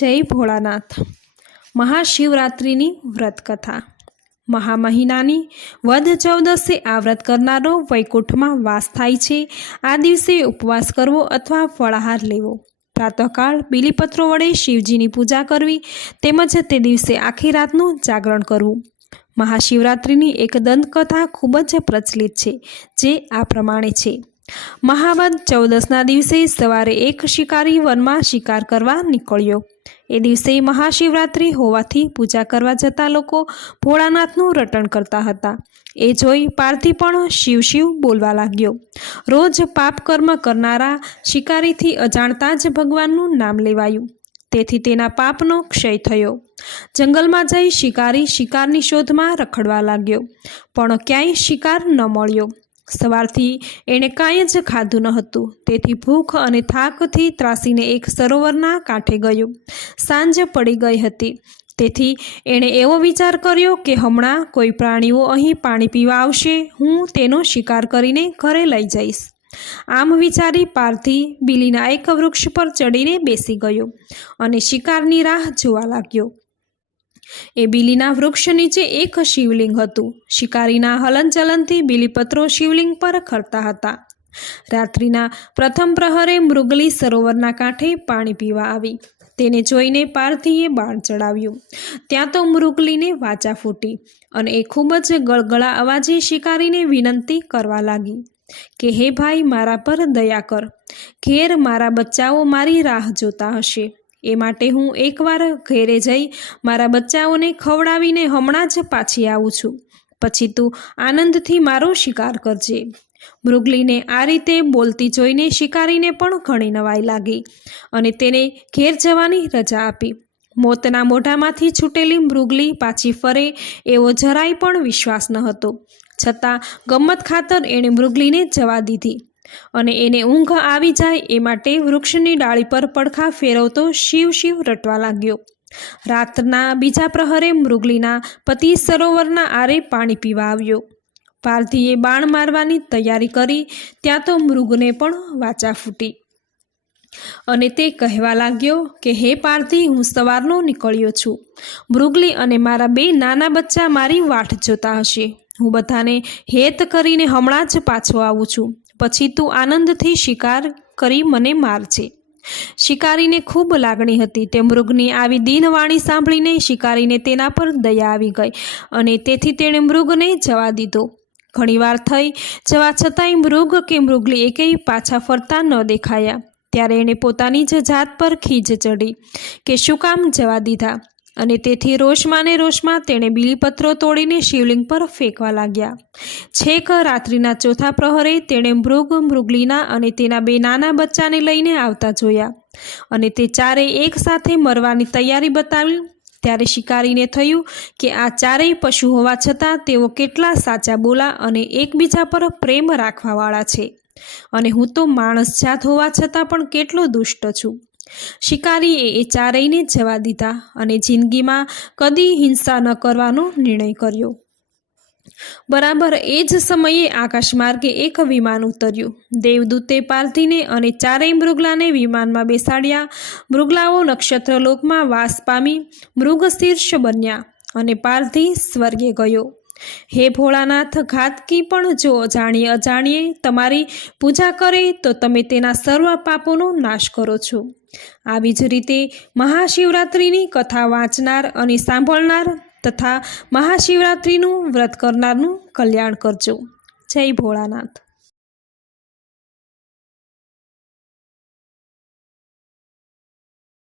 જય ભોળાનાથ. મહાશિવરાત્રિની વ્રતકથા. મહામહિનાની મહા મહિનાની વદ ચૌદસે આ વ્રત કરનારો વૈકુંઠમાં વાસ થાય છે. આ દિવસે ઉપવાસ કરવો અથવા ફળાહાર લેવો. પ્રાતઃકાળ બીલીપત્રો વડે શિવજીની પૂજા કરવી તેમજ તે દિવસે આખી રાતનું જાગરણ કરવું. મહાશિવરાત્રિની એક દંતકથા ખૂબ જ પ્રચલિત છે, જે આ પ્રમાણે છે. મહાવદ ચૌદસના દિવસે સવારે એક શિકારી વનમાં શિકાર કરવા નીકળ્યો. એ દિવસે મહાશિવરાત્રિ હોવાથી પૂજા કરવા જતા લોકો ભોળાનાથનું રટણ કરતા હતા. એ જોઈ પારથી પણ શિવ શિવ બોલવા લાગ્યો. રોજ પાપ કર્મ કરનારા શિકારીથી અજાણતા જ ભગવાનનું નામ લેવાયું. તેથી તેના પાપનો ક્ષય થયો. જંગલમાં જઈ શિકારી શિકારની શોધમાં રખડવા લાગ્યો. પણ ક્યાંય શિકાર ન મળ્યો. સવારથી એણે કાંઈ જ ખાધું ન હતું. તેથી ભૂખ અને થાકથી ત્રાસીને એક સરોવરના કાંઠે ગયો. સાંજ પડી ગઈ હતી. તેથી એણે એવો વિચાર કર્યો કે હમણાં કોઈ પ્રાણીઓ અહીં પાણી પીવા આવશે, હું તેનો શિકાર કરીને ઘરે લઈ જઈશ. આમ વિચારી પારથી બિલીના એક વૃક્ષ પર ચડીને બેસી ગયો અને શિકારની રાહ જોવા લાગ્યો. એ બિલીના વૃક્ષ નીચે એક શિવલિંગ હતું. શિકારીના હલનચલનથી બીલીપત્રો શિવલિંગ પર ખરતા હતા. રાત્રિના પ્રથમ પ્રહરે મૃગલી સરોવરના કાંઠે પાણી પીવા આવી. તેને જોઈને પાર્થીએ બાણ ચડાવ્યું. ત્યાં તો મૃગલીને વાચા ફૂટી અને એ ખૂબ જ ગળગળા અવાજે શિકારીને વિનંતી કરવા લાગી કે, હે ભાઈ, મારા પર દયા કર. ઘેર મારા બચ્ચાઓ મારી રાહ જોતા હશે. એ માટે હું એકવાર ઘેરે જઈ મારા બચ્ચાઓને ખવડાવીને હમણાં જ પાછી આવું છું. પછી તું આનંદથી મારો શિકાર કરજે. મૃગલીને આ રીતે બોલતી જોઈને શિકારીને પણ ઘણી નવાઈ લાગી અને તેને ઘેર જવાની રજા આપી. મોતના મોઢામાંથી છૂટેલી મૃગલી પાછી ફરે એવો જરાય પણ વિશ્વાસ ન હતો. છતાં ગમ્મત ખાતર એણે મૃગલીને જવા દીધી. અને એને ઊંઘ આવી જાય એ માટે વૃક્ષની ડાળી પર પડખા ફેરવતો શિવ શિવ રટવા લાગ્યો. રાતના બીજા પ્રહરે મૃગલીના પતિ સરોવરના આરે પાણી પીવા આવ્યો. પારધીએ બાણ મારવાની તૈયારી કરી, ત્યાં તો મૃગને પણ વાચા ફૂટી. અને તે કહેવા લાગ્યો કે, હે પારથી હું સવારનો નીકળ્યો છું. મૃગલી અને મારા બે નાના બચ્ચા મારી વાટ જોતા હશે. હું બધાને હેત કરીને હમણાં જ પાછો આવું છું. પછી તું આનંદથી શિકાર કરી મને મારજે. શિકારીને ખૂબ લાગણી હતી. તે મૃગની આવી દીનવાણી સાંભળીને શિકારીને તેના પર દયા આવી ગઈ અને તેથી તેણે મૃગને જવા દીધો. ઘણીવાર થઈ જવા છતાંય મૃગ કે મૃગલી એકેય પાછા ફરતા ન દેખાયા. ત્યારે એણે પોતાની જ જાત પર ખીજ ચડી કે શું કામ જવા દીધા? અને તેથી રોષમાં ને રોષમાં તેણે બીલીપત્રો તોડીને શિવલિંગ પર ફેંકવા લાગ્યા. છેક રાત્રિના ચોથા પ્રહરે તેણે મૃગ, મૃગલીના અને તેના બે નાના બચ્ચાને લઈને આવતા જોયા. અને તે ચારે એક સાથે મરવાની તૈયારી બતાવી, ત્યારે શિકારીને થયું કે આ ચારેય પશુ હોવા છતાં તેઓ કેટલા સાચા બોલા અને એકબીજા પર પ્રેમ રાખવાવાળા છે. અને હું તો માણસ જાત હોવા છતાં પણ કેટલો દુષ્ટ છું. શિકારીએ એ ચારેયને જવા દીધા અને જિંદગીમાં કદી હિંસા ન કરવાનો નિર્ણય કર્યો. બરાબર એ જ સમયે આકાશ માર્ગે એક વિમાન ઉતર્યું. દેવદૂતે પાર્થીને અને ચારેય મૃગલાને વિમાનમાં બેસાડ્યા. મૃગલાઓ નક્ષત્રલોકમાં વાસ પામી મૃગશીર્ષ બન્યા અને પાર્થી સ્વર્ગે ગયો. હે ભોળાનાથ, ઘાતકી પણ જો અજાણીએ અજાણીએ તમારી પૂજા કરે તો તમે તેના સર્વ પાપોનો નાશ કરો છો. આવી જ રીતે મહાશિવરાત્રિની કથા વાંચનાર અને સાંભળનાર તથા મહાશિવરાત્રિનું વ્રત કરનારનું કલ્યાણ કરજો. જય ભોળાનાથ.